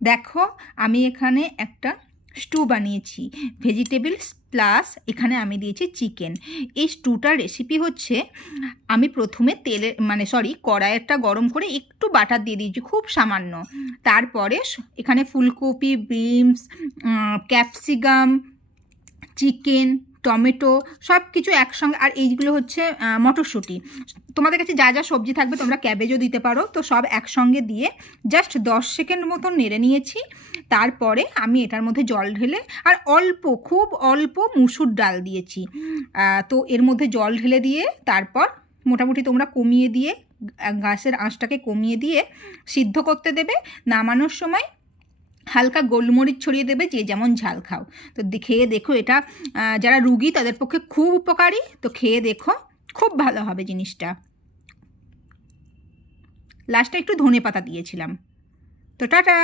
দেখো আমি এখানে একটা স্টু বানিয়েছি, ভেজিটেবলস প্লাস এখানে আমি দিয়েছি চিকেন। এই স্টুটার রেসিপি হচ্ছে, আমি প্রথমে তেলে কড়াইটা গরম করে একটু বাটার দিয়ে দিয়েছি, খুব সামান্য। তারপরে এখানে ফুলকপি, বিনস, ক্যাপসিকাম, চিকেন, টমেটো সব কিছু একসঙ্গে, আর এইগুলো হচ্ছে মটরশুঁটি। তোমাদের কাছে যা যা সবজি থাকবে, তোমরা ক্যাবেজও দিতে পারো, তো সব একসঙ্গে দিয়ে জাস্ট 10 সেকেন্ড মতন নেড়ে নিয়েছি। তারপরে আমি এটার মধ্যে জল ঢেলে, আর অল্প, খুব অল্প মুসুর ডাল দিয়েছি। তো এর মধ্যে জল ঢেলে দিয়ে তারপর মোটামুটি তোমরা কমিয়ে দিয়ে, গ্যাসের আঁচটাকে কমিয়ে দিয়ে সিদ্ধ করতে দেবে। নামানোর সময় হালকা গোলমরিচ ছড়িয়ে দেবে, যে যেমন ঝাল খাও। তো খেয়ে দেখো, এটা যারা রুগী তাদের পক্ষে খুব উপকারী। তো খেয়ে দেখো, খুব ভালো হবে জিনিসটা। লাস্টে একটু ধনে পাতা দিয়েছিলাম। তো টাটা।